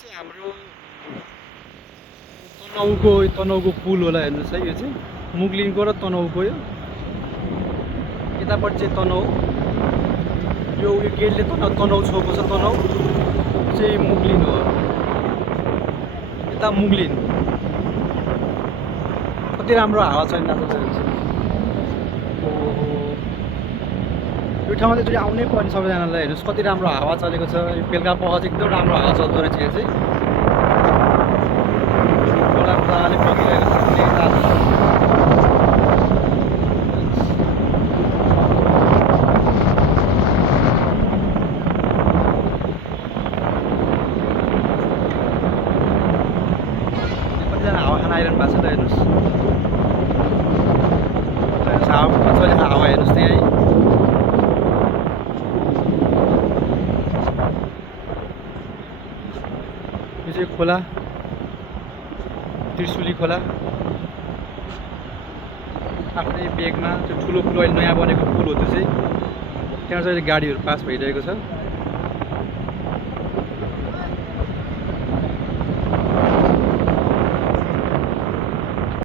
चाहिँ हाम्रो तनहुको पुल होला हेर्नुहोस् है। यो चाहिँ मुगलिनको र तनहुको यो यतापट्टि चाहिँ तनहु यो गेटले तनहु छोएको छ। तनहु चाहिँ मुगलिन हो। यता मुगलिन कति राम्रो हावा छ यिनीहरूको हेर्नुहोस्। ओहो यो ठाउँमा चाहिँ आउनै पर्ने सबैजनालाई। हेर्नुहोस् कति राम्रो हावा चलेको छ। बेलुका पख चाहिँ एकदम राम्रो हावा चल्दो रहेछ यो चाहिँ। खोला मजाले बगिरहेको छ। कतिजना हावा खान आइरहनु भएको छ त हेर्नुहोस्। हावा मजाले हावा हेर्नुहोस् त्यहाँ है। यो चाहिँ खोला त्रिशुली खोला। आफ्नै बेगमा त्यो ठुलो पुल अहिले नयाँ बनेको पुल हो त्यो चाहिँ। त्यहाँ चाहिँ गाडीहरू पास भइरहेको छ।